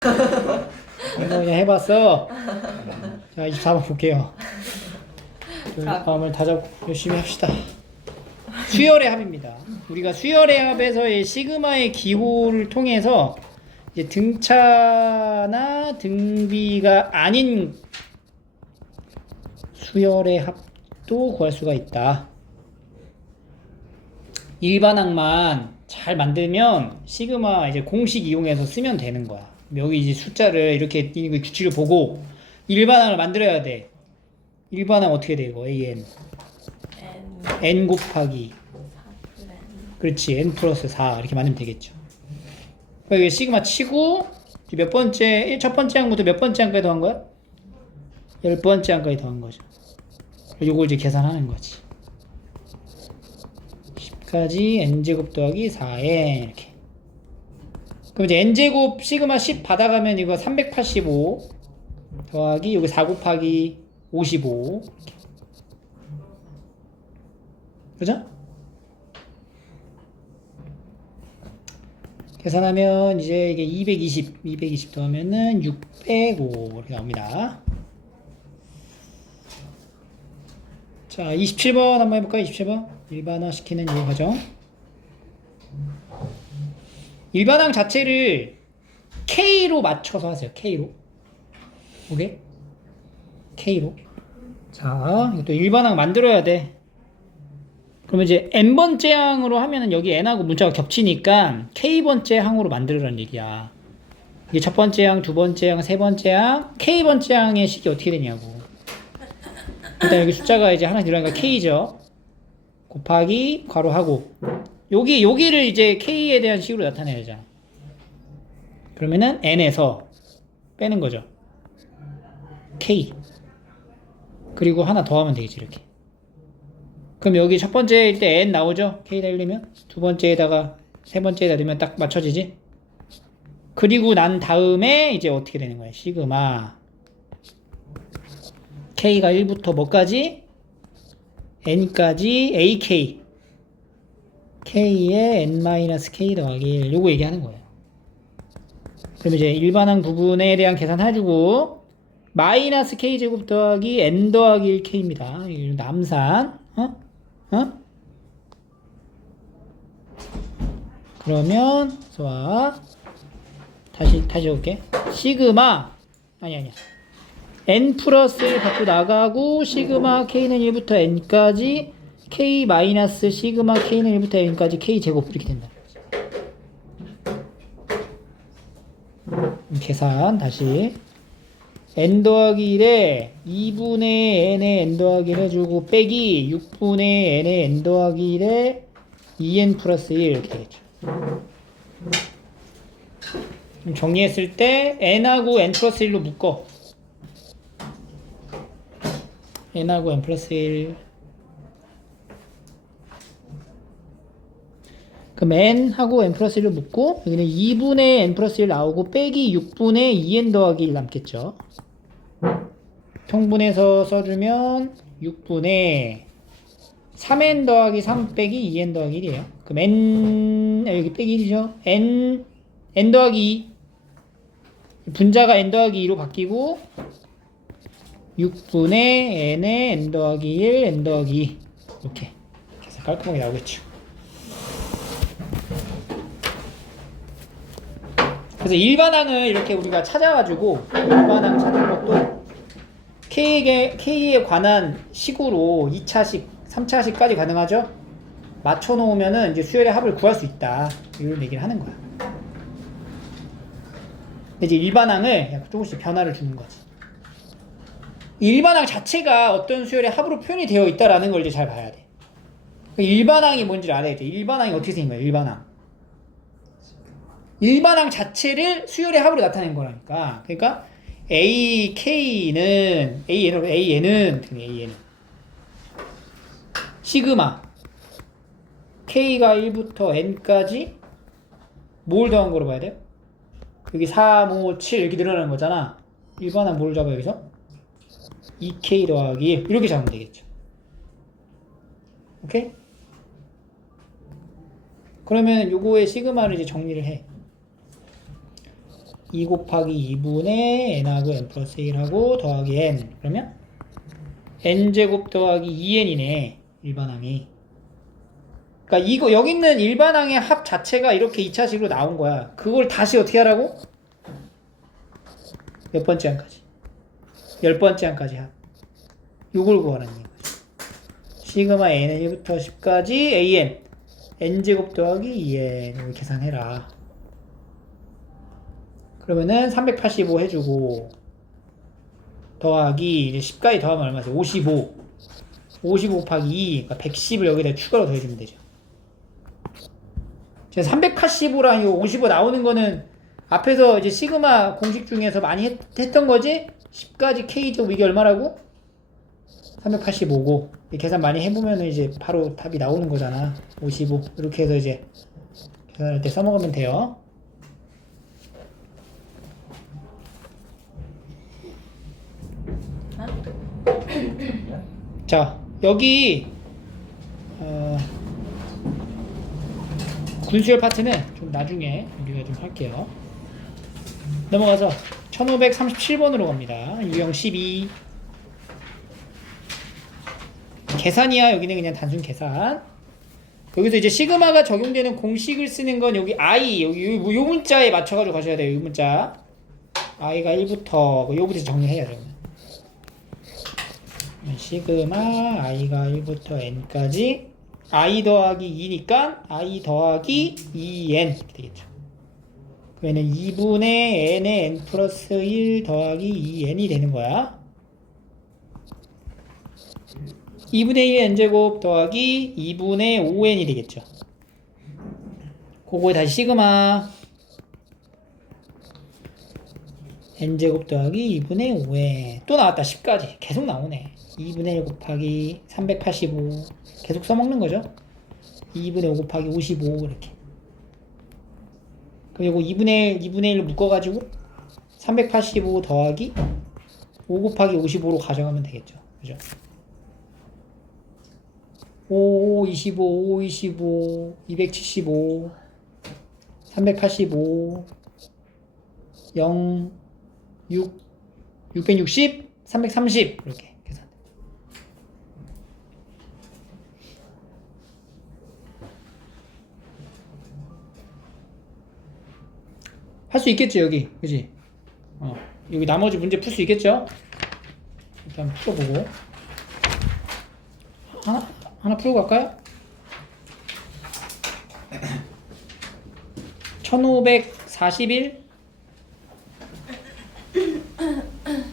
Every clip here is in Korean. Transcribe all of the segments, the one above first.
그냥 해봤어. 자, 24번 볼게요. 마음을 다잡고 열심히 합시다. 수열의 합입니다. 우리가 수열의 합에서의 시그마의 기호를 통해서 이제 등차나 등비가 아닌 수열의 합도 구할 수가 있다. 일반항만 잘 만들면 시그마 이제 공식 이용해서 쓰면 되는 거야. 여기 이제 숫자를 이렇게 규칙을 보고 일반항을 만들어야 돼. 일반항 어떻게 돼 이거? AN N 곱하기 그렇지 N 플러스 4 이렇게 만들면 되겠죠. 그러니까 시그마 치고 몇 번째 첫 번째 항부터 몇 번째 항까지 더한 거야? 10번째 항까지 더한 거죠. 요걸 이제 계산하는 거지. 10까지 n제곱 더하기 4n 이렇게. 그럼 이제 n제곱 시그마 10 받아가면 이거 385 더하기 여기 4 곱하기 55 이렇게. 그죠? 계산하면 이제 이게 220 더하면은 605 이렇게 나옵니다. 자, 27번 한번 해볼까요? 27번. 일반화 시키는 이 과정. 일반항 자체를 K로 맞춰서 하세요. K로. 오케이? K로. 자, 이것도 일반항 만들어야 돼. 그러면 이제 n번째 항으로 하면은 여기 n하고 문자가 겹치니까 k번째 항으로 만들으라는 얘기야. 이게 첫 번째 항, 두 번째 항, 세 번째 항, k번째 항의 식이 어떻게 되냐고. 일단 여기 숫자가 이제 하나 들어가니까 k죠. 곱하기 괄호하고 여기를 이제 k에 대한 식으로 나타내야 되잖아. 그러면은 n에서 빼는 거죠. k. 그리고 하나 더 하면 되겠지 이렇게. 그럼 여기 첫 번째일 때 n 나오죠? k다 1이면 두 번째에다가 세 번째에다 넣으면 딱 맞춰지지? 그리고 난 다음에 이제 어떻게 되는 거야? 시그마 k가 1부터 뭐까지? n까지 ak k에 n-k 더하기 1 요거 얘기하는 거예요. 그럼 이제 일반항 부분에 대한 계산 해주고 마이너스 k제곱 더하기 n 더하기 1k입니다. 남산 그러면 좋아. 다시 올게. 시그마 아니야 n 플러스 1 갖고 나가고 시그마 k는 1부터 n까지 k 마이너스 시그마 k는 1부터 n까지 k 제곱 이렇게 된다. 계산 다시 n 더하기 1에 2분의 n의 n 더하기 1 해주고 빼기 6분의 n의 n 더하기 1에 2n 플러스 1 이렇게 되겠죠. 정리했을 때 n하고 n 플러스 1로 묶어. n하고 n 플러스 1 그럼 n하고 n 플러스 1로 묶고 여기는 2분의 n 플러스 1 나오고 빼기 6분의 2n 더하기 1 남겠죠. 통분해서 써주면 6분의 3n 더하기 3 빼기 2n 더하기 1이에요. 그럼 여기 빼기 1이죠. n 더하기 2 분자가 n 더하기 2로 바뀌고 6분의 n의 n 더하기 1 n 더하기 2 이렇게 계산 깔끔하게 나오겠죠. 그래서 일반항을 이렇게 우리가 찾아가지고 일반항 찾은 것도 K에 관한 식으로 2차식, 3차식까지 가능하죠? 맞춰놓으면은 이제 수열의 합을 구할 수 있다. 이런 얘기를 하는 거야. 근데 이제 일반항을 약간 조금씩 변화를 주는 거지. 일반항 자체가 어떤 수열의 합으로 표현이 되어 있다라는 걸 이제 잘 봐야 돼. 일반항이 뭔지를 알아야 돼. 일반항이 어떻게 생긴 거야, 일반항. 일반항 자체를 수열의 합으로 나타낸 거라니까. 그러니까 AN은 시그마 K가 1부터 N까지 뭘 더한 거로 봐야 돼요? 여기 3, 5, 7 이렇게 늘어나는 거잖아. 일반항 뭘 잡아 여기서? 2K 더하기 1 이렇게 잡으면 되겠죠. 오케이? 그러면 요거의 시그마를 이제 정리를 해. 2 곱하기 2분의 n하고 n 플러스 1하고 더하기 n. 그러면 n제곱 더하기 2n이네. 일반항이. 그러니까 이거 여기 있는 일반항의 합 자체가 이렇게 2차식으로 나온 거야. 그걸 다시 어떻게 하라고? 몇 번째 항까지? 10번째 항까지 합. 요걸 구하라는 얘기야. 시그마 n은 1부터 10까지 an n제곱 더하기 2n 이걸 계산해라. 그러면은 385 해주고 더하기 이제 10까지 더하면 얼마지? 55 곱하기 2 그러니까 110을 여기다 추가로 더해주면 되죠. 385랑 이거 55 나오는 거는 앞에서 이제 시그마 공식 중에서 많이 했던 거지? 10까지 K제곱 이게 얼마라고? 385고 계산 많이 해보면 이제 바로 답이 나오는 거잖아. 55 이렇게 해서 이제 계산할 때 써먹으면 돼요. 자 여기 군수열 파트는 좀 나중에 우리가 좀 할게요. 넘어가서 1537번으로 갑니다. 유형 12 계산이야. 여기는 그냥 단순 계산. 여기서 이제 시그마가 적용되는 공식을 쓰는 건 여기 i 여기 요 문자에 맞춰가지고 가셔야 돼요. 이 문자 i가 1부터 요부터 정리해야죠. 시그마 i가 1부터 n까지 i 더하기 2니까 i 더하기 2n 이렇게 되겠죠. 그러면 2분의 n의 n 플러스 1 더하기 2n이 되는 거야. 2분의 1 n제곱 더하기 2분의 5n이 되겠죠. 그거에 다시 시그마 n제곱 더하기 2분의 5n 또 나왔다. 10까지 계속 나오네. 2분의 1 곱하기 385 계속 써먹는 거죠. 2분의 5 곱하기 55 이렇게. 그리고 2분의 1로 묶어가지고 385 더하기 5 곱하기 55로 가져가면 되겠죠. 그죠? 5, 25, 5, 25, 275, 385, 0, 6, 660, 330 이렇게 계산. 할 수 있겠지 여기, 그지? 여기 나머지 문제 풀 수 있겠죠? 일단 풀어보고 하나 풀고 갈까요? 1541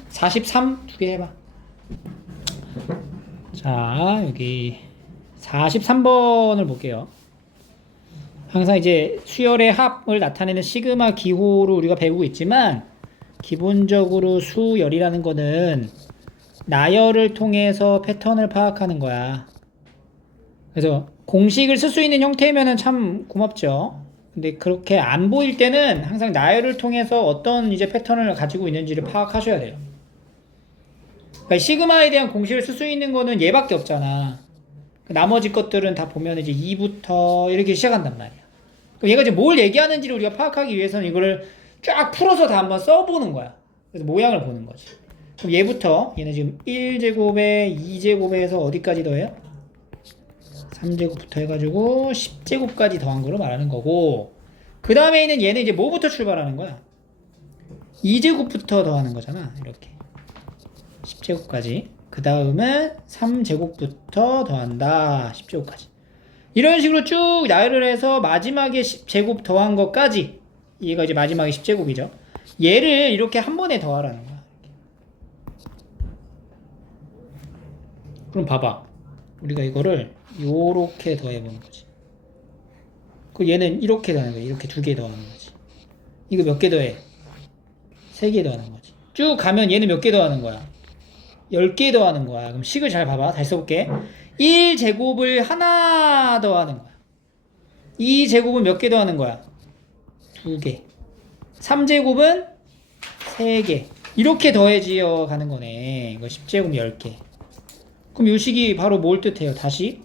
43 두 개 해봐. 자 여기 43번을 볼게요. 항상 이제 수열의 합을 나타내는 시그마 기호를 우리가 배우고 있지만 기본적으로 수열이라는 거는 나열을 통해서 패턴을 파악하는 거야. 그래서 공식을 쓸 수 있는 형태면은 참 고맙죠. 근데 그렇게 안 보일 때는 항상 나열을 통해서 어떤 이제 패턴을 가지고 있는지를 파악하셔야 돼요. 그러니까 시그마에 대한 공식을 쓸 수 있는 거는 얘밖에 없잖아. 나머지 것들은 다 보면 이제 2부터 이렇게 시작한단 말이야. 그럼 얘가 이제 뭘 얘기하는지를 우리가 파악하기 위해서는 이거를 쫙 풀어서 다 한번 써보는 거야. 그래서 모양을 보는 거지. 그럼 얘부터 얘는 지금 1제곱에 2제곱에서 어디까지 더해요? 3제곱부터 해가지고 10제곱까지 더한 거로 말하는 거고, 그 다음에 있는 얘는 이제 뭐부터 출발하는 거야? 2제곱부터 더하는 거잖아. 이렇게 10제곱까지. 그 다음은 3제곱부터 더한다. 10제곱까지. 이런 식으로 쭉 나열을 해서 마지막에 10제곱 더한 것까지, 얘가 이제 마지막에 10제곱이죠. 얘를 이렇게 한 번에 더하라는 거야. 그럼 봐봐. 우리가 이거를 요렇게 더해보는 거지. 그 얘는 이렇게 더하는 거야. 이렇게 두 개 더하는 거지. 이거 몇 개 더해? 3개 더하는 거지. 쭉 가면 얘는 몇 개 더하는 거야? 10개 더하는 거야. 그럼 식을 잘 봐봐. 다시 써볼게. 1제곱을 하나 더하는 거야. 2제곱은 몇 개 더하는 거야? 2개. 3제곱은 3개. 이렇게 더해지어 가는 거네. 이거 10제곱 10개. 그럼 이 식이 바로 뭘 뜻해요? 다시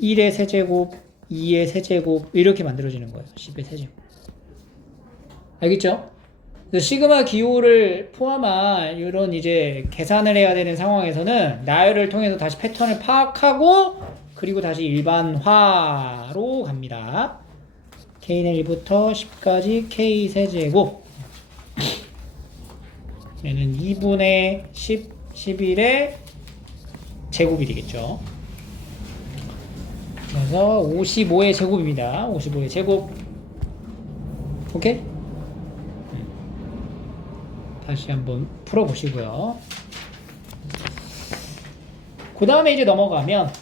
1의 세제곱, 2의 세제곱 이렇게 만들어지는 거예요. 10의 세제곱. 알겠죠? 그래서 시그마 기호를 포함한 이런 이제 계산을 해야 되는 상황에서는 나열을 통해서 다시 패턴을 파악하고 그리고 다시 일반화로 갑니다. K는 1부터 10까지 K 세제곱 얘는 2분의 10, 11의 제곱이 되겠죠. 그래서 55의 제곱입니다. 55의 제곱. 오케이? 다시 한번 풀어보시고요. 그 다음에 이제 넘어가면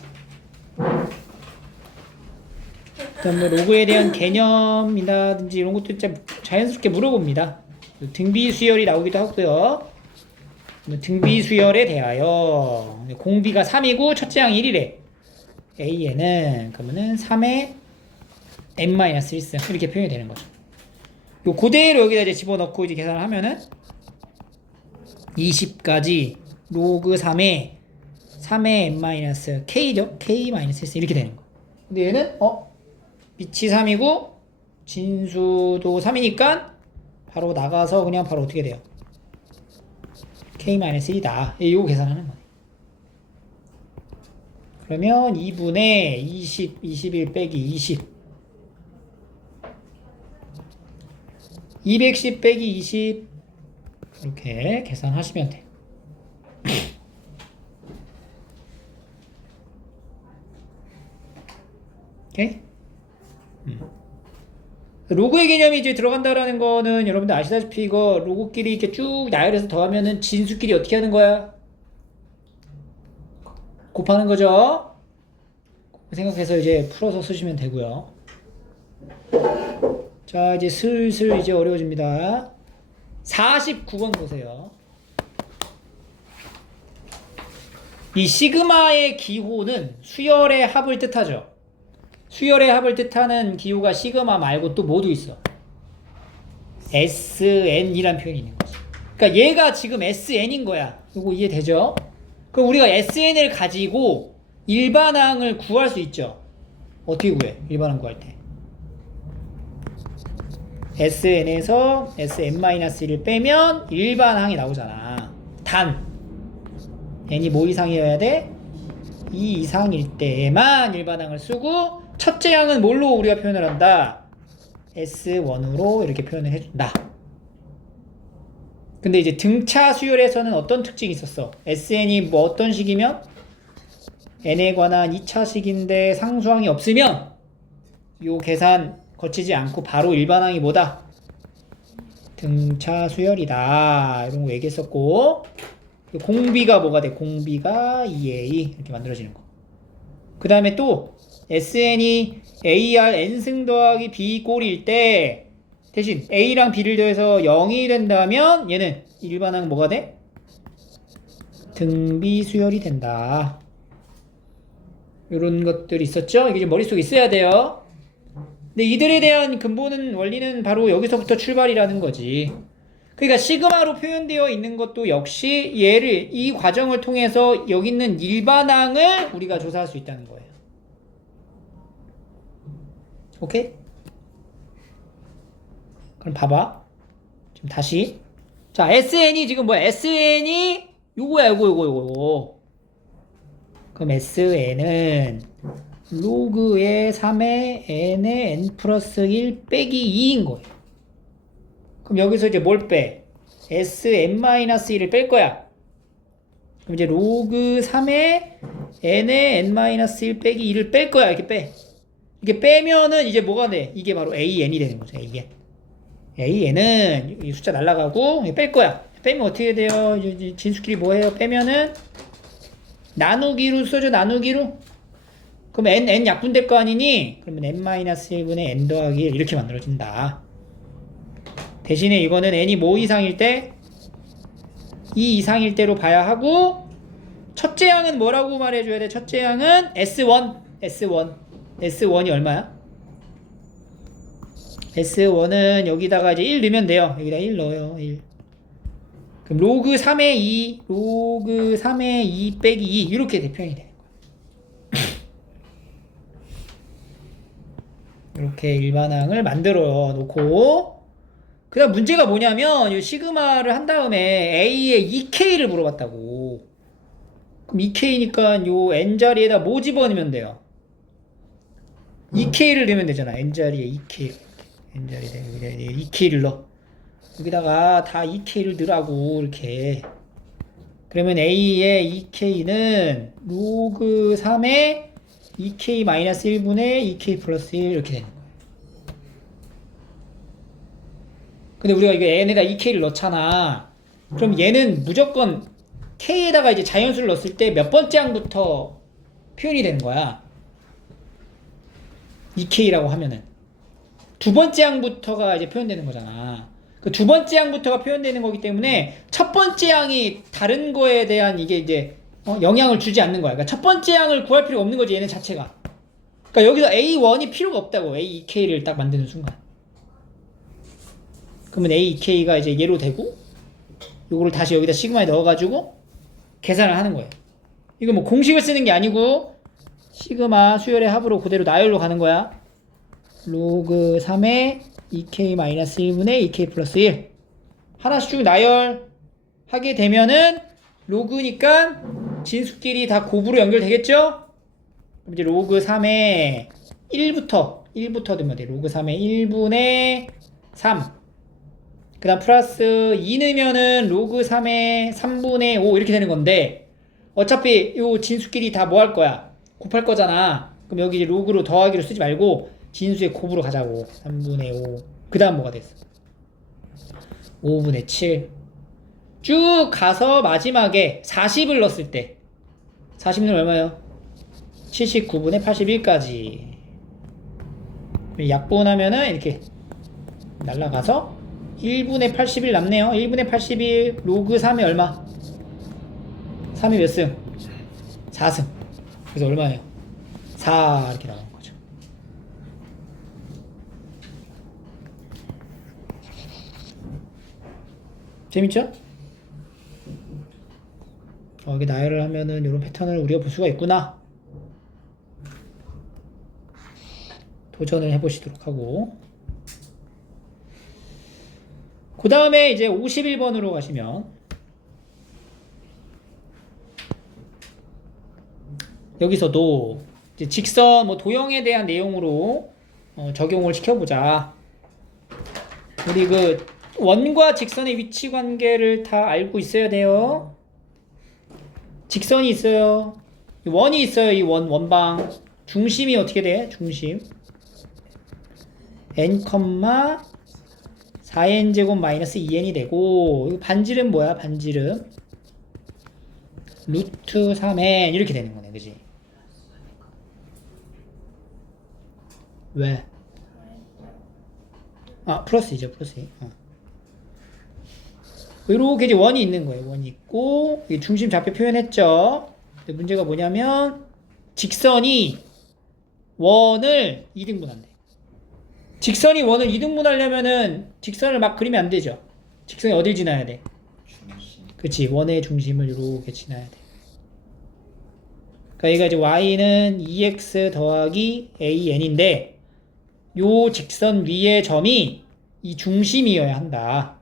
뭐 로그에 대한 개념이라든지 이런 것도 진짜 자연스럽게 물어봅니다. 등비 수열이 나오기도 하고요. 등비 수열에 대하여 공비가 3이고 첫째 항 1이래. A에는 그러면은 3의 n-1승 이렇게 표현이 되는 거죠. 요 그대로 여기다 이제 집어넣고 이제 계산을 하면은 20까지 로그 3의 n-k죠. k-1승 이렇게 되는 거. 근데 얘는 빛이 3이고 진수도 3이니까 바로 나가서 그냥 바로 어떻게 돼요? k-1이다. 이거 계산하는 거네. 그러면 2분의 20, 21 빼기 20 210 빼기 20 이렇게 계산하시면 돼요. 오케이? 로그의 개념이 이제 들어간다라는 거는 여러분들 아시다시피 이거 로그끼리 이렇게 쭉 나열해서 더하면은 진수끼리 어떻게 하는 거야? 곱하는 거죠? 생각해서 이제 풀어서 쓰시면 되고요. 자, 이제 슬슬 이제 어려워집니다. 49번 보세요. 이 시그마의 기호는 수열의 합을 뜻하죠. 수열의 합을 뜻하는 기호가 시그마 말고 또 뭐도 있어? SN이란 표현이 있는 거지. 그러니까 얘가 지금 SN인 거야. 이거 이해되죠? 그럼 우리가 SN을 가지고 일반항을 구할 수 있죠. 어떻게 구해? 일반항 구할 때. SN에서 SN-1을 빼면 일반항이 나오잖아. 단 n이 뭐 이상이어야 돼? 2 이상일 때에만 일반항을 쓰고 첫째 항은 뭘로 우리가 표현을 한다? S1으로 이렇게 표현을 해준다. 근데 이제 등차 수열에서는 어떤 특징이 있었어? SN이 뭐 어떤 식이면 n에 관한 2차식인데 상수항이 없으면 요 계산 거치지 않고 바로 일반항이 뭐다? 등차 수열이다. 이런 거 얘기했었고 공비가 뭐가 돼? 공비가 2a 이렇게 만들어지는 거. 그 다음에 또 SN이 AR n승 더하기 B 꼴일 때 대신 A랑 B를 더해서 0이 된다면 얘는 일반항 뭐가 돼? 등비 수열이 된다. 이런 것들이 있었죠? 이게 머릿속에 있어야 돼요. 근데 이들에 대한 근본은 원리는 바로 여기서부터 출발이라는 거지. 그러니까 시그마로 표현되어 있는 것도 역시 얘를 이 과정을 통해서 여기 있는 일반항을 우리가 조사할 수 있다는 거예요. 오케이? 그럼 봐봐. 지금 다시. 자, SN이 지금 뭐야? SN이 요거야, 요거. 그럼 SN은 로그의 3의 n의 n 플러스 1 빼기 2인 거예요. 그럼 여기서 이제 뭘 빼? Sn-1을 뺄 거야. 그럼 이제 로그 3의 n의 n-1 빼기 2를 뺄 거야. 이렇게 빼. 이게 빼면은 이제 뭐가 돼? 이게 바로 AN이 되는 거죠. 이게. AN은 이 숫자 날라가고 뺄 거야. 빼면 어떻게 돼요? 진수끼리 뭐 해요? 빼면은 나누기로 써줘. 나누기로. 그럼 n 약분될 거 아니니? 그러면 n-1분의 n 더하기 1 이렇게 만들어진다. 대신에 이거는 n이 뭐 이상일 때? 2 이상일 때로 봐야 하고 첫째 항은 뭐라고 말해줘야 돼? 첫째 항은 S1이 얼마야? S1은 여기다가 이제 1 넣으면 돼요. 여기다 1 넣어요. 1. 그럼 로그 3의 2 빼기 2 이렇게 대표현이 되는 거야. 이렇게 일반항을 만들어 놓고 그다음 문제가 뭐냐면 이 시그마를 한 다음에 A의 EK를 물어봤다고. 그럼 EK니까 요 N 자리에다 뭐 집어넣으면 돼요? EK를 넣으면 되잖아. N 자리에 EK. N 자리에 EK를 넣어. 여기다가 다 EK를 넣으라고 이렇게. 그러면 A의 EK는 로그 3의 EK-1분의 EK 플러스 1 이렇게 되는 거예요. 근데 우리가 이거 N에다 EK를 넣잖아. 그럼 얘는 무조건 K에다가 이제 자연수를 넣었을 때 몇 번째 항부터 표현이 되는 거야. EK라고 하면은. 두 번째 항부터가 이제 표현되는 거잖아. 그 두 번째 항부터가 표현되는 거기 때문에 첫 번째 항이 다른 거에 대한 이게 이제 영향을 주지 않는 거야. 그러니까 첫 번째 항을 구할 필요가 없는 거지, 얘는 자체가. 그러니까 여기서 A1이 필요가 없다고, A2K를 딱 만드는 순간. 그러면 A2K가 이제 얘로 되고, 요거를 다시 여기다 시그마에 넣어가지고 계산을 하는 거예요. 이거 뭐 공식을 쓰는 게 아니고, 시그마 수열의 합으로 그대로 나열로 가는 거야. 로그 3의 2k-1분의 2k 플러스 1 하나씩 쭉 나열하게 되면은 로그니까 진수끼리 다 곱으로 연결되겠죠? 그럼 이제 로그 3의 1부터 넣으면 돼. 로그 3의 1분의 3 그 다음 플러스 2 넣으면은 로그 3의 3분의 5 이렇게 되는 건데 어차피 요 진수끼리 다 뭐 할 거야? 곱할 거잖아. 그럼 여기 이제 로그로 더하기로 쓰지 말고 진수의 곱으로 가자고. 3분의 5. 그 다음 뭐가 됐어? 5분의 7. 쭉 가서 마지막에 40을 넣었을 때 40은 얼마예요? 79분의 81까지. 약분하면은 이렇게 날라가서 1분의 81 남네요. 1분의 81 로그 3이 얼마? 3이 몇 승? 4승. 그래서 얼마예요? 4 이렇게 나가는 거죠. 재밌죠? 여기 나열을 하면은 이런 패턴을 우리가 볼 수가 있구나. 도전을 해보시도록 하고. 그 다음에 이제 51번으로 가시면 여기서도 이제 직선 뭐 도형에 대한 내용으로 적용을 시켜보자. 우리 그 원과 직선의 위치 관계를 다 알고 있어야 돼요. 직선이 있어요. 원이 있어요. 이 원방. 중심이 어떻게 돼? 중심. n, 4n제곱 마이너스 2n이 되고 이거 반지름 뭐야? 반지름 루트 3n 이렇게 되는 거네. 그지? 왜? 아 플러스이죠. 플러스. 이렇게 이제 원이 있는 거예요. 원이 있고 중심 좌표 표현했죠. 근데 문제가 뭐냐면 직선이 원을 2등분한대. 직선이 원을 2등분하려면은 직선을 막 그리면 안 되죠. 직선이 어딜 지나야 돼? 중심. 그치. 원의 중심을 이렇게 지나야 돼. 그러니까 얘가 이제 y는 2x 더하기 an인데 요 직선 위의 점이 이 중심이어야 한다.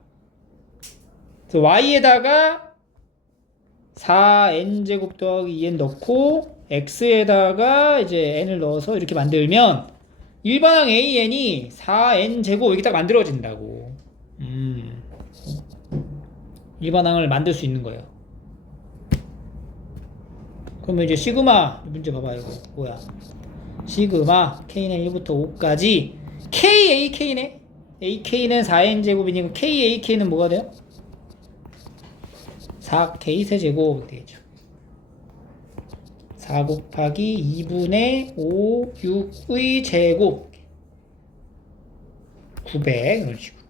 그래서 y에다가 4n제곱 더하기 2n 넣고 x에다가 이제 n을 넣어서 이렇게 만들면 일반항 AN이 4n제곱 이렇게 딱 만들어진다고. 일반항을 만들 수 있는 거예요. 그러면 이제 시그마 문제 봐봐. 이거 뭐야? 시그마 k는 1부터 5까지 KAK네? AK는 4n제곱이니까 KAK는 뭐가 돼요? 4K 세제곱 이렇게 되겠죠. 4 곱하기 2분의 5, 6의 제곱 900 이런 식으로.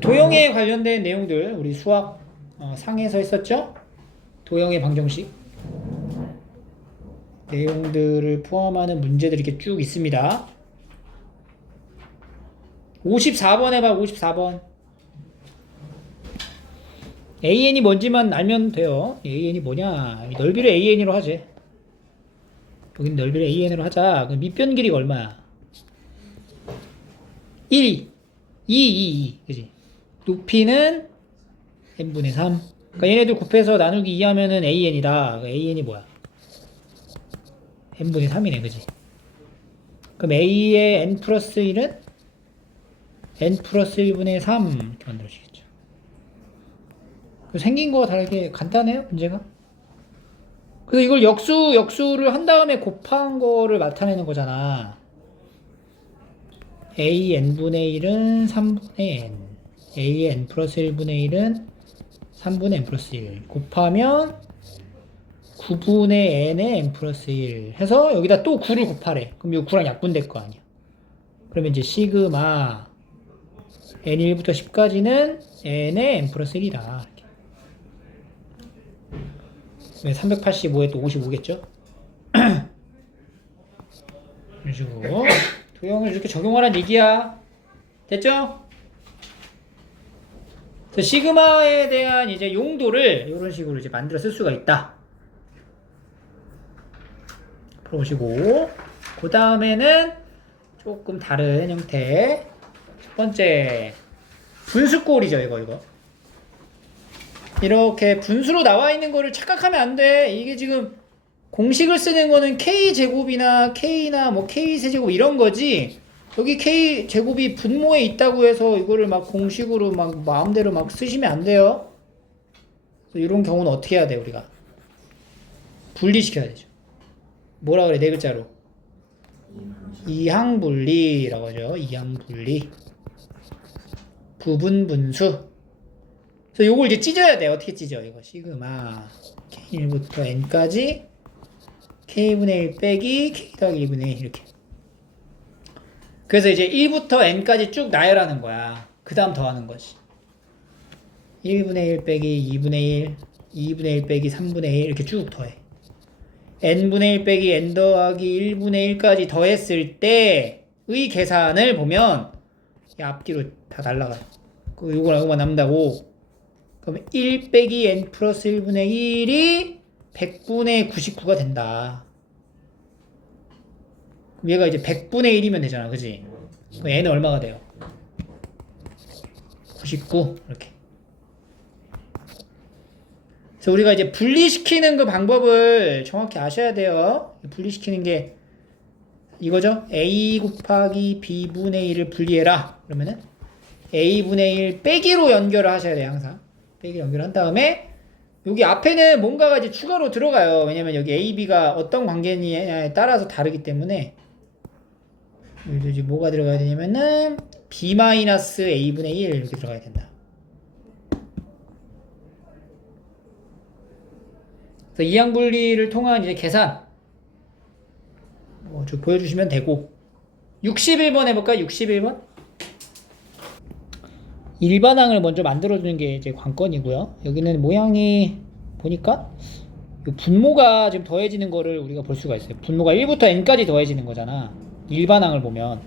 도형에 관련된 내용들 우리 수학 상에서 했었죠? 도형의 방정식 내용들을 포함하는 문제들이 이렇게 쭉 있습니다. 54번 해봐. 54번. AN이 뭔지만 알면 돼요. AN이 뭐냐? 넓이를 AN으로 하지. 여긴 넓이를 AN으로 하자. 그럼 밑변 길이가 얼마야? 1, 2, 그지? 높이는 n분의 3. 그러니까 얘네들 곱해서 나누기 2 하면은 an이다. an이 뭐야? n분의 3이네, 그지? 그럼 a의 n 플러스 1은 n 플러스 1분의 3 이렇게 만들어지겠죠. 생긴 거와 다르게 간단해요, 문제가? 그래서 이걸 역수를 한 다음에 곱한 거를 나타내는 거잖아. a n분의 1은 3분의 n, a n 플러스 1분의 1은 3분의 n 플러스 1 곱하면 9분의 n의 n 플러스 1 해서 여기다 또 9를 곱하래. 그럼 이 9랑 약분될 거 아니야. 그러면 이제 시그마 n1부터 10까지는 n의 n 플러스 1이다. 385에 또 55겠죠? 이런 식으로 도형을 이렇게 적용하라는 얘기야. 됐죠? 그래서 시그마에 대한 이제 용도를 이런 식으로 이제 만들어 쓸 수가 있다. 풀어보시고, 그 다음에는 조금 다른 형태. 첫 번째, 분수꼴이죠, 이거. 이렇게 분수로 나와 있는 거를 착각하면 안 돼. 이게 지금 공식을 쓰는 거는 K제곱이나 K나 뭐 K세제곱 이런 거지. 여기 K제곱이 분모에 있다고 해서 이거를 막 공식으로 막 마음대로 막 쓰시면 안 돼요. 그래서 이런 경우는 어떻게 해야 돼, 우리가? 분리시켜야 되죠. 뭐라 그래, 네 글자로? 이항분리라고 하죠. 이항분리. 부분분수. 그래서 요걸 이제 찢어야 돼. 어떻게 찢어? 이거 시그마 K1부터 N까지 K분의 1 빼기 K 더하기 1분의 1 이렇게. 그래서 이제 1부터 N까지 쭉 나열하는 거야. 그 다음 더하는 거지. 1분의 1 빼기 2분의 1, 2분의 1 빼기 3분의 1 이렇게 쭉 더해. N분의 1 빼기 N 더하기 1분의 1까지 더했을 때의 계산을 보면 이 앞뒤로 다 날라가요. 요거만 남는다고. 그럼 1 빼기 n 플러스 1분의 1이 100분의 99가 된다. 그럼 얘가 이제 100분의 1이면 되잖아, 그지? 그럼 n은 얼마가 돼요? 99 이렇게. 그래서 우리가 이제 분리시키는 그 방법을 정확히 아셔야 돼요. 분리시키는 게 이거죠? a 곱하기 b분의 1을 분리해라. 그러면은 a분의 1 빼기로 연결을 하셔야 돼요, 항상. 빼기 연결한 다음에 여기 앞에는 뭔가가 이제 추가로 들어가요. 왜냐면 여기 A, B가 어떤 관계냐에 따라서 다르기 때문에 여기도 이제 뭐가 들어가야 되냐면은 B-A분의 1 이렇게 들어가야 된다. 그래서 이항분리를 통한 이제 계산 좀 보여주시면 되고 61번 해볼까? 61번? 일반항을 먼저 만들어주는 게 이제 관건이고요. 여기는 모양이 보니까 분모가 지금 더해지는 거를 우리가 볼 수가 있어요. 분모가 1부터 n까지 더해지는 거잖아. 일반항을 보면.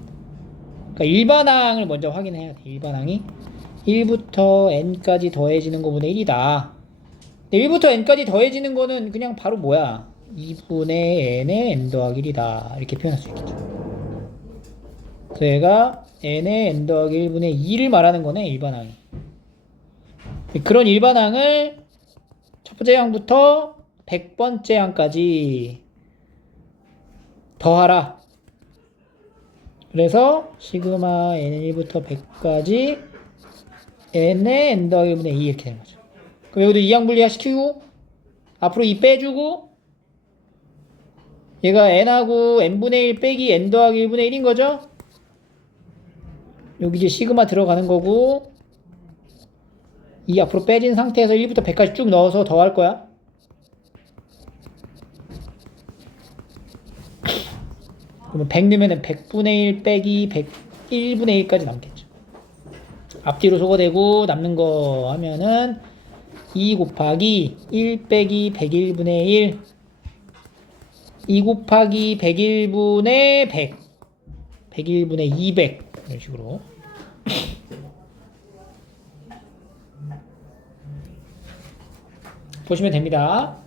그러니까 일반항을 먼저 확인해야 돼. 일반항이 1부터 n까지 더해지는 거분의 1이다. 근데 1부터 n까지 더해지는 거는 그냥 바로 뭐야? 2분의 n의 n 더하기 1이다. 이렇게 표현할 수 있겠죠. 그래서 얘가 n의 n 더하기 1분의 2를 말하는 거네, 일반항이. 그런 일반항을 첫 번째 항부터 100번째 항까지 더하라. 그래서 시그마 n1부터 100까지 n의 n 더하기 1분의 2 이렇게 되는 거죠. 그럼 여기도 이항분리화 시키고 앞으로 2 빼주고 얘가 n하고 n분의 1 빼기 n 더하기 1분의 1인 거죠? 여기 이제 시그마 들어가는 거고 이 앞으로 빼진 상태에서 1부터 100까지 쭉 넣어서 더할 거야. 그러면 100 넣으면 100분의 1 빼기 100분의 1까지 남겠죠. 앞뒤로 소거되고 남는 거 하면은 2 곱하기 1 빼기 101분의 1 2 곱하기 101분의 100 101분의 200 이런 식으로 보시면 됩니다.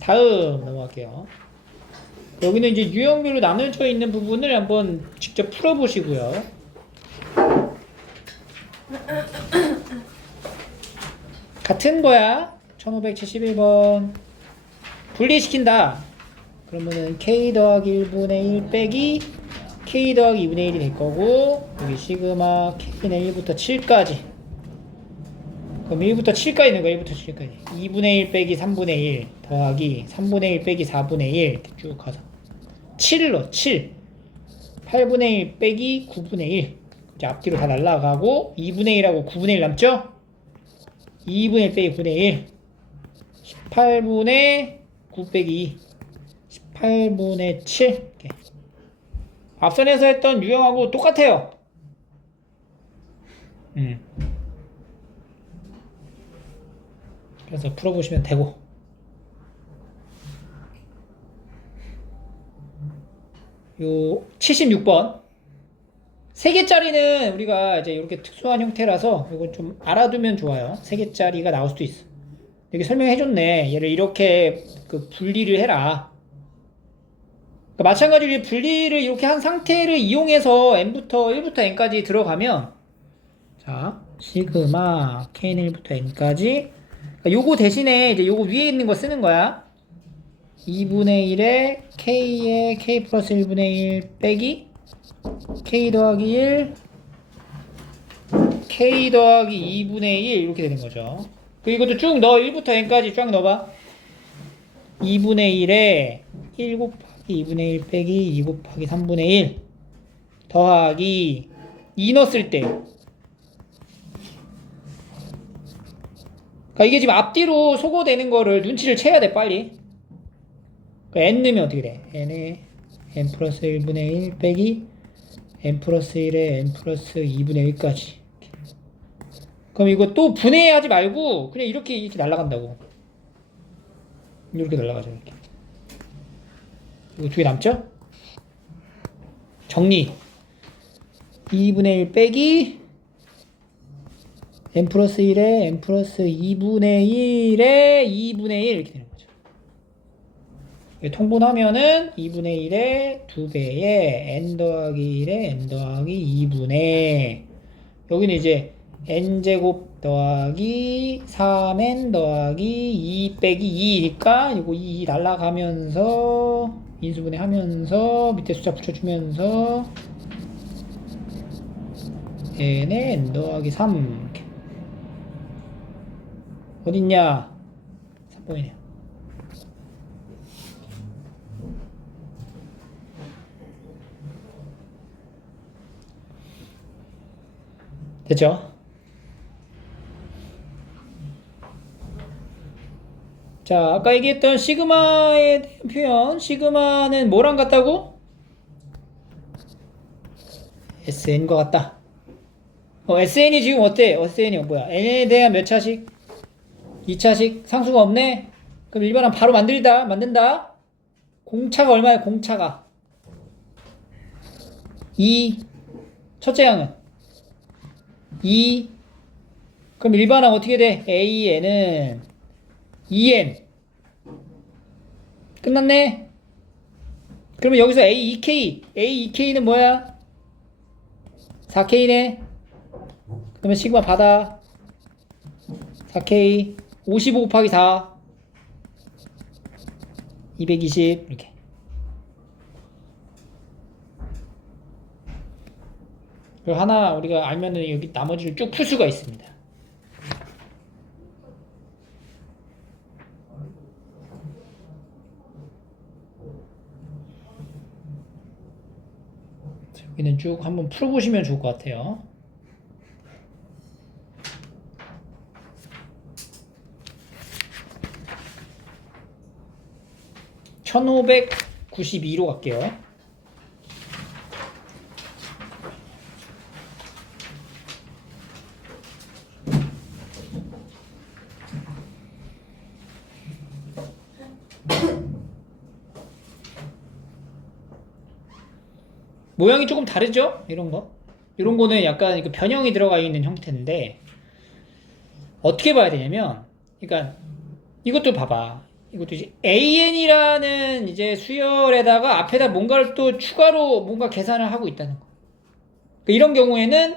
다음 넘어갈게요. 여기는 이제 유형별로 나눠져 있는 부분을 한번 직접 풀어보시고요. 같은 거야. 1571번. 분리시킨다. 그러면은 k 더하기 1분의 1 빼기 k 더하기 2분의 1이 될 거고, 여기 시그마 k는 1부터 7까지. 그럼 1부터 7까지 있는 거야. 1부터 7까지. 2분의 1 빼기 3분의 1 더하기 3분의 1 빼기 4분의 1 이렇게 쭉 가서 7로 7. 8분의 1 빼기 9분의 1. 이제 앞뒤로 다 날라가고 2분의 1하고 9분의 1 남죠? 2분의 1 빼기 9분의 1. 18분의 9 빼기 2. 18분의 7. 이렇게. 앞선에서 했던 유형하고 똑같아요. 그래서 풀어보시면 되고. 요 76번 3개짜리는 우리가 이제 이렇게 특수한 형태라서 이건 좀 알아두면 좋아요. 3개짜리가 나올 수도 있어. 여기 설명해줬네. 얘를 이렇게 그 분리를 해라. 그러니까 마찬가지로 분리를 이렇게 한 상태를 이용해서 n부터 1부터 n까지 들어가면, 자 시그마 k는 1부터 n까지, 그러니까 요거 대신에 이제 요거 위에 있는 거 쓰는 거야. 2분의 1에 k에 k 플러스 1분의 1 빼기 k 더하기 1 k 더하기 2분의 1 이렇게 되는 거죠. 그리고 이것도 쭉 넣어. 1부터 n까지 쫙 넣어봐. 2분의 1에 1 곱하기 2분의 1 빼기 2 곱하기 3분의 1 더하기 2 넣었을 때, 그러니까 이게 지금 앞뒤로 소거되는 거를 눈치를 채야 돼 빨리. 그러니까 n 넣으면 어떻게 돼? n에 n 플러스 1분의 1 빼기 n 플러스 1에 n 플러스 2분의 1까지. 그럼 이거 또 분해하지 말고 그냥 이렇게 날아간다고. 이렇게 날아가죠. 이렇게. 이거 두 개 남죠? 정리. 2분의 1 빼기 n 플러스 1에 n 플러스 2분의 1에 2분의 1 이렇게 되는 거죠. 통분하면은 2분의 1에 2배에 n 더하기 1에 n 더하기 2분의, 여기는 이제 n제곱 더하기 3n 더하기 2 빼기 2니까 이거 2 날라가면서 인수분해 하면서 밑에 숫자 붙여주면서 n에 n 더하기 3 이렇게. 어딨냐? 3번이네요. 됐죠? 자, 아까 얘기했던 시그마에 대한 표현, 시그마는 뭐랑 같다고? SN과 같다. SN이 지금 어때? SN이 뭐야? N에 대한 몇 차식? 2차식? 상수가 없네? 그럼 일반항 바로 만든다. 공차가 얼마야? 공차가 2. 첫째 항은 2. 그럼 일반항 어떻게 돼? AN은 2N. 끝났네? 그러면 여기서 A2K는 뭐야? 4K네? 그러면 시그마 받아. 4K 55 곱하기 4 220 이렇게. 그리고 하나 우리가 알면은 여기 나머지를 쭉 풀 수가 있습니다. 여기는 쭉 한번 풀어보시면 좋을 것 같아요. (1592로) 갈게요. 모양이 조금 다르죠? 이런 거는 약간 변형이 들어가 있는 형태인데, 어떻게 봐야 되냐면, 그러니까 이것도 봐봐. 이것도 이제 AN이라는 이제 수열에다가 앞에다 뭔가를 또 추가로 뭔가 계산을 하고 있다는 거. 이런 경우에는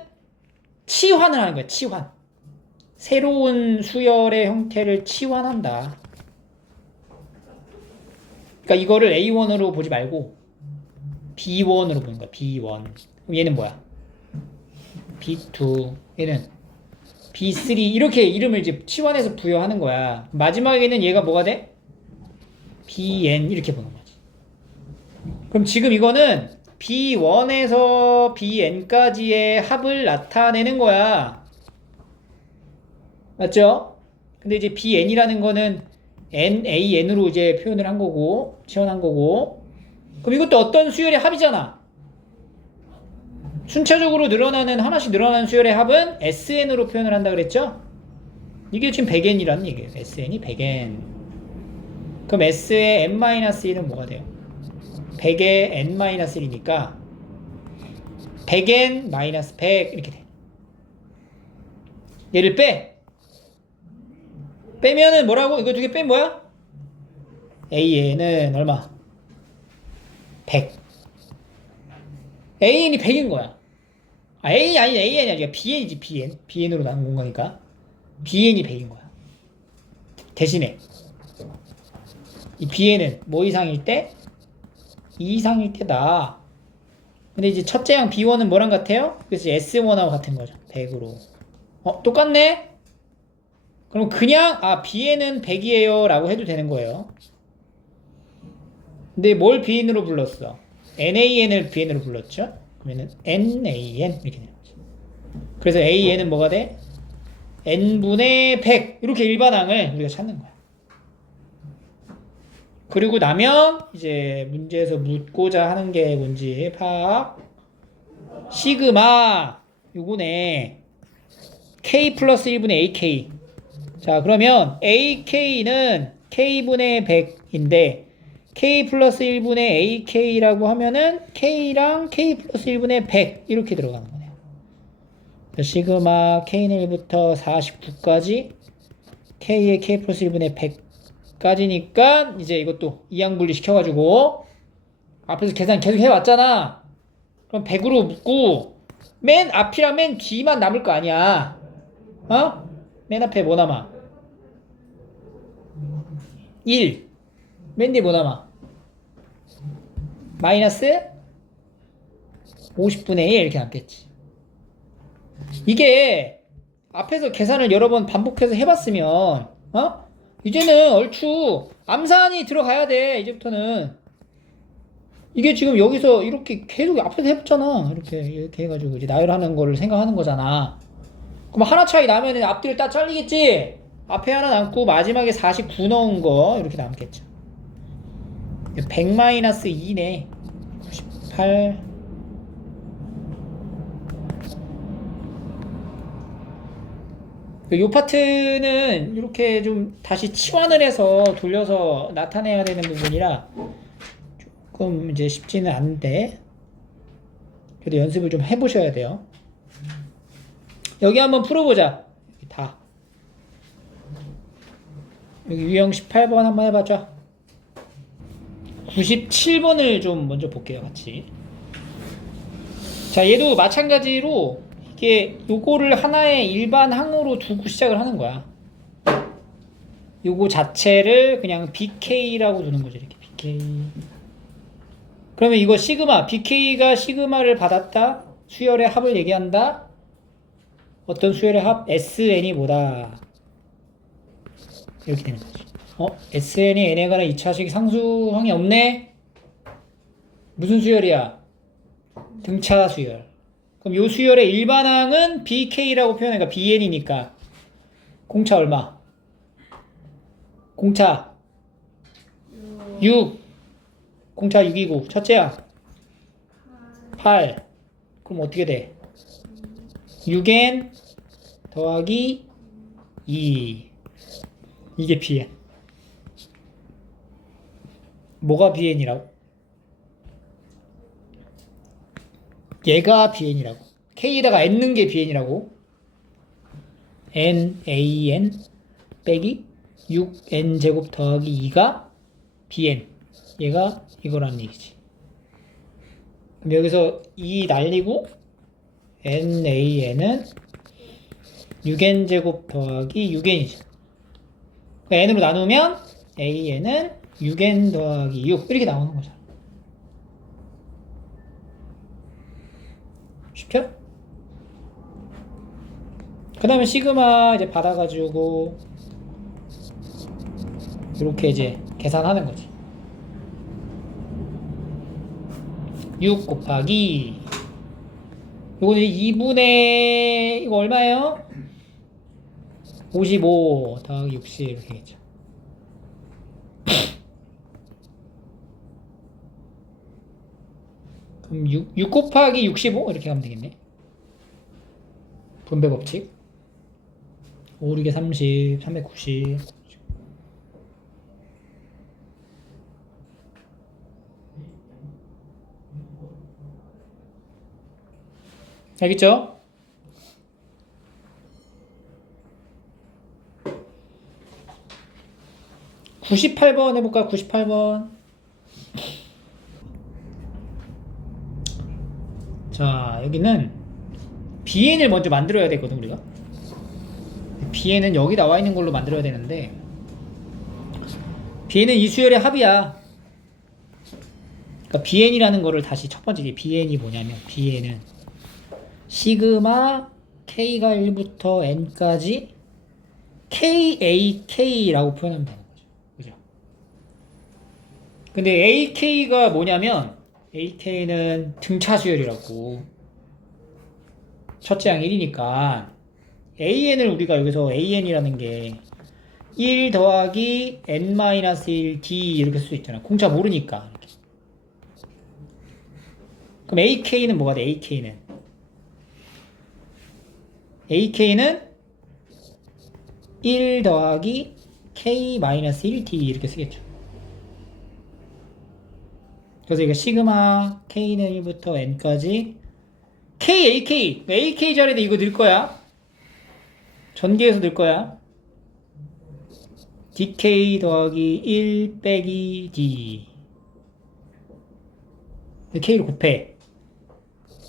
치환을 하는 거야. 치환. 새로운 수열의 형태를 치환한다. 그러니까 이거를 A1으로 보지 말고 B1으로 보는 거야. B1. 그럼 얘는 뭐야? B2. 얘는 B3. 이렇게 이름을 이제 치환해서 부여하는 거야. 마지막에는 얘가 뭐가 돼? BN 이렇게 보는 거지. 그럼 지금 이거는 B1에서 BN까지의 합을 나타내는 거야. 맞죠? 근데 이제 BN이라는 거는 NAN으로 이제 표현을 한 거고, 치환한 거고. 그럼 이것도 어떤 수열의 합이잖아. 순차적으로 하나씩 늘어나는 수열의 합은 SN으로 표현을 한다 그랬죠? 이게 지금 100N이라는 얘기예요. SN이 100N. 그럼 S의 N-1은 뭐가 돼요? 100의 N-1이니까 100N-100 이렇게 돼. 얘를 빼면은 뭐라고? 이거 두 개 빼면 뭐야? AN은 얼마? 100. AN이 100인 거야. AN이 아니라 BN이지, BN. BN으로 나눈 거니까. BN이 100인 거야. 대신에 이 BN은 뭐 이상일 때? 2 이상일 때다. 근데 이제 첫째 양 B1은 뭐랑 같아요? 그래서 S1하고 같은 거죠. 100으로. 똑같네? 그럼 그냥 BN은 100이에요 라고 해도 되는 거예요. 근데 뭘 BN으로 불렀어? NAN을 BN으로 불렀죠? 그러면은 NAN 이렇게 되는 거죠. 그래서 AN은 뭐가 돼? N분의 100 이렇게 일반항을 우리가 찾는 거야. 그리고 나면 이제 문제에서 묻고자 하는 게 뭔지 파악. 시그마 요거네. K 플러스 1분의 AK. 자, 그러면 AK는 K분의 100인데 K 플러스 1분의 AK라고 하면은 K랑 K 플러스 1분의 100 이렇게 들어가는 거네요. 시그마 K는 1부터 49까지 K의 K 플러스 1분의 100까지니까 이제 이것도 이항분리 시켜가지고 앞에서 계산 계속 해왔잖아. 그럼 100으로 묶고 맨 앞이랑 맨 뒤만 남을 거 아니야. 맨 앞에 뭐 남아? 1. 맨 뒤에 뭐 남아? 마이너스 50분의 1 이렇게 남겠지. 이게 앞에서 계산을 여러 번 반복해서 해봤으면 이제는 얼추 암산이 들어가야 돼. 이제부터는 이게 지금 여기서 이렇게 계속 앞에서 해봤잖아. 이렇게 해가지고 이제 나열하는 거를 생각하는 거잖아. 그럼 하나 차이 나면은 앞뒤를 딱 잘리겠지. 앞에 하나 남고 마지막에 49 넣은 거 이렇게 남겠죠. 100-2네. 98. 이 파트는 이렇게 좀 다시 치환을 해서 돌려서 나타내야 되는 부분이라 조금 이제 쉽지는 않은데 그래도 연습을 좀 해보셔야 돼요. 여기 한번 풀어보자. 다. 여기 유형 18번 한번 해봐줘. 97번을 좀 먼저 볼게요, 같이. 자, 얘도 마찬가지로 이게 요거를 하나의 일반 항으로 두고 시작을 하는 거야. 요거 자체를 그냥 BK라고 두는 거죠, 이렇게 BK. 그러면 이거 시그마, BK가 시그마를 받았다. 수열의 합을 얘기한다. 어떤 수열의 합? SN이 뭐다. 이렇게 되는 거지. SN이 N에 관한 2차식 상수항이 없네? 무슨 수열이야? 등차 수열. 그럼 요 수열의 일반항은 BK라고 표현하니까 BN이니까 공차 얼마? 공차 6. 공차 6이고 첫째야 8. 그럼 어떻게 돼? 6n 더하기 2. 이게 BN. 뭐가 BN이라고? 얘가 BN이라고. K에다가 N 넣은 게 BN이라고. NAN 빼기 6n 제곱 더하기 2가 bn. 얘가 이거라는 얘기지. 그럼 여기서 2 날리고 nan은 6n 제곱 더하기 6n이죠. n으로 나누면 an은 6n 더하기 6 이렇게 나오는 거죠. 쉽죠? 그 다음에 시그마 이제 받아가지고 이렇게 이제 계산하는 거지. 6 곱하기 요거 이제 2분의 이거 얼마예요? 55 더하기 60 이렇게 되겠죠. 그럼 6 곱하기 65 이렇게 하면 되겠네. 분배 법칙. 5, 6에 30, 390. 알겠죠? (98번) 해볼까? 98번. 자, 여기는 bn을 먼저 만들어야 되거든, 우리가. bn은 여기 나와 있는 걸로 만들어야 되는데, bn은 이 수열의 합이야. 그러니까 bn이라는 거를 다시 첫 번째, bn이 뭐냐면, bn은 시그마 k가 1부터 n까지 kak라고 표현하면 되는 거죠. 그죠? 근데 ak가 뭐냐면, ak는 등차 수열이라고. 첫째 항 1이니까 an을 우리가 여기서 an이라는 게 1 더하기 n-1 d 이렇게 쓸 수 있잖아. 공차 모르니까. 이렇게. 그럼 ak는 뭐가 돼? ak는 1 더하기 k-1d 이렇게 쓰겠죠. 그래서 이거 시그마 k는 1부터 n까지 ak 자리에다 이거 넣을 거야. 전개해서 넣을 거야. dk 더하기 1 빼기 d. k를 곱해.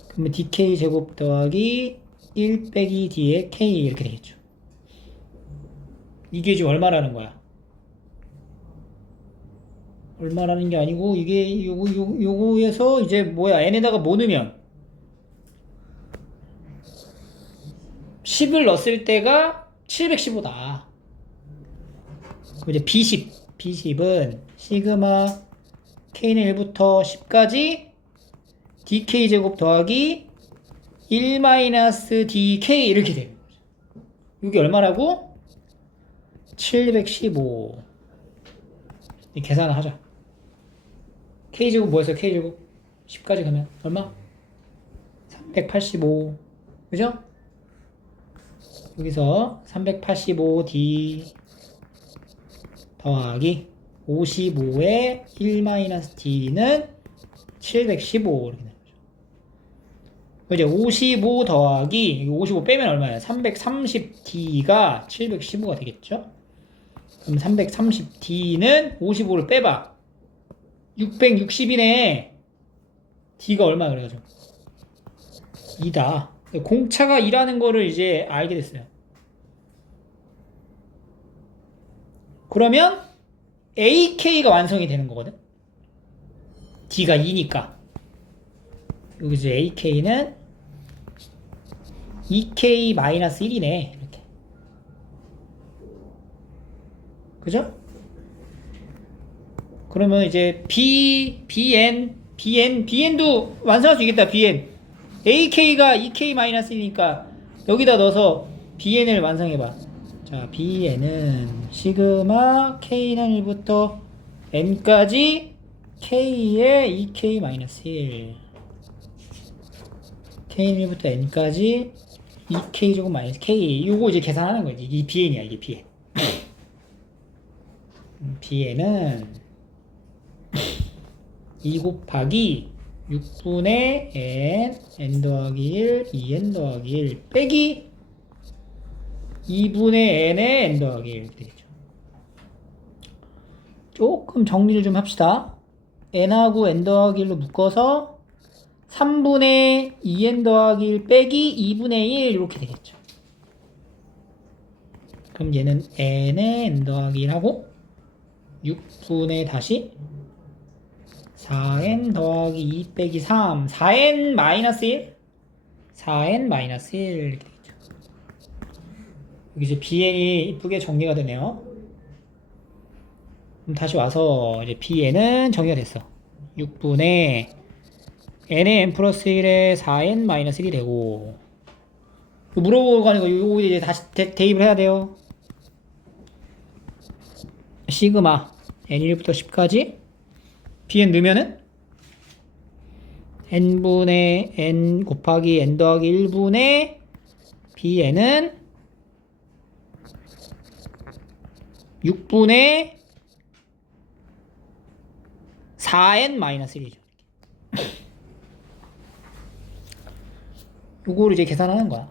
그러면 dk 제곱 더하기 1 빼기 d의 k 이렇게 되겠죠. 이게 지금 얼마라는 거야? 얼마라는 게 아니고 이게 요거에서 이제 뭐야? n에다가 뭐 넣으면 10을 넣었을 때가 715다. 이제 B10은 시그마 K는 1부터 10까지 DK 제곱 더하기 1-DK 이렇게 돼요. 이게 얼마라고? 715. 계산을 하자. K제곱 뭐였어? K제곱 10까지 가면 얼마? 385. 그죠? 여기서 385D 더하기 55에 1-D는 715 이렇게 되는 거죠. 이제 55 더하기 55 빼면 얼마예요? 330D가 715가 되겠죠? 그럼 330D는 55를 빼봐. 660이네. D가 얼마 그래가지고 2다. 공차가 2라는 거를 이제 알게 됐어요. 그러면 AK가 완성이 되는 거거든. D가 2니까. 여기서 AK는 2K-1이네. 이렇게. 그죠? 그러면 이제 BN도 완성할 수 있겠다. BN. AK가 2K-1이니까 여기다 넣어서 BN을 완성해봐. 자, BN은 시그마 K는 1부터 N까지 K의 2K-1 K는 1부터 N까지 2K 조금 마이너스 K 요거 이제 계산하는 거지. 이게 BN이야. 이게 BN. BN은 2 곱하기 6분의 n 더하기 1 2n 더하기 1 빼기 2분의 n의 n 더하기 1 되겠죠. 조금 정리를 좀 합시다. n하고 n 더하기 1로 묶어서 3분의 2n 더하기 1 빼기 2분의 1 이렇게 되겠죠. 그럼 얘는 n의 n 더하기 1하고 6분의 다시 4n 더하기 2 빼기 3 4n 마이너스 1 4n 마이너스 1 이렇게 되겠죠. 여기 이제 bn이 이쁘게 정리가 되네요. 그럼 다시 와서 이제 bn은 정리가 됐어. 6분의 n의 n 플러스 1에 4n 마이너스 1이 되고 물어보고 가는 거 이거 이제 다시 대입을 해야 돼요. 시그마 n1부터 10까지 bn 넣으면은 n분의 n 곱하기 n 더하기 1분의 bn은 6분의 4n 마이너스 1이죠. 요거를 이제 계산하는 거야.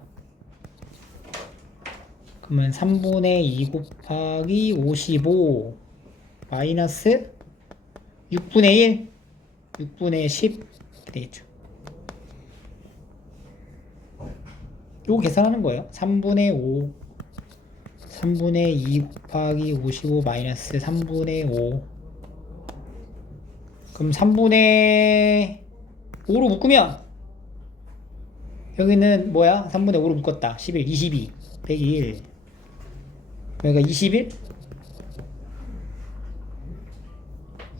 그러면 3분의 2 곱하기 55 마이너스 6분의 1 6분의 10 이렇게 되겠죠. 요거 계산하는 거예요. 3분의 2 곱하기 55 마이너스 3분의 5 그럼 3분의 5로 묶으면 여기는 뭐야? 3분의 5로 묶었다. 11, 22 빼기 1 여기가 21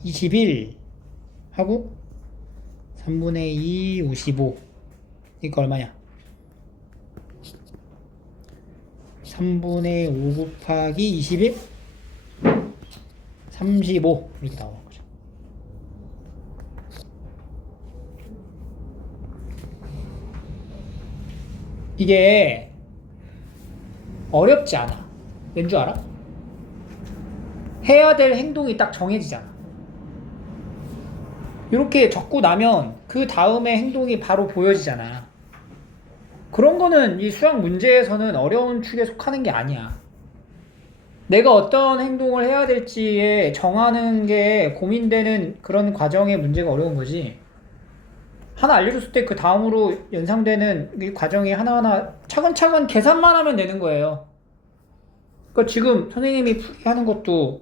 21 하고 3분의 2 55 이거 얼마냐? 3분의 5 곱하기 21 35 이렇게 나오는 거죠. 이게 어렵지 않아. 왠 줄 알아? 해야 될 행동이 딱 정해지잖아. 이렇게 적고 나면 그 다음에 행동이 바로 보여지잖아. 그런 거는 이 수학 문제에서는 어려운 축에 속하는 게 아니야. 내가 어떤 행동을 해야 될지에 정하는 게 고민되는 그런 과정의 문제가 어려운 거지. 하나 알려줬을 때 그 다음으로 연상되는 이 과정이 하나하나 차근차근 계산만 하면 되는 거예요. 그러니까 지금 선생님이 풀이하는 것도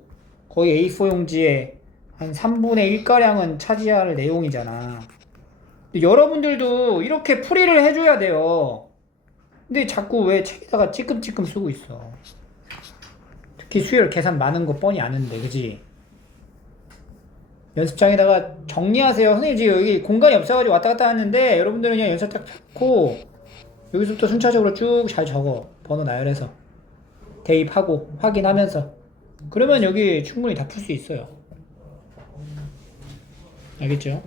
거의 A4 용지에 한 3분의 1가량은 차지할 내용이잖아. 근데 여러분들도 이렇게 풀이를 해줘야 돼요. 근데 자꾸 왜 책에다가 찌끔찌끔 쓰고 있어. 특히 수열 계산 많은 거 뻔히 아는데, 그지? 연습장에다가 정리하세요. 선생님 지금 여기 공간이 없어가지고 왔다 갔다 하는데 여러분들은 그냥 연습 딱 펴고 여기서부터 순차적으로 쭉 잘 적어. 번호 나열해서 대입하고 확인하면서 그러면 여기 충분히 다 풀 수 있어요. 알겠죠?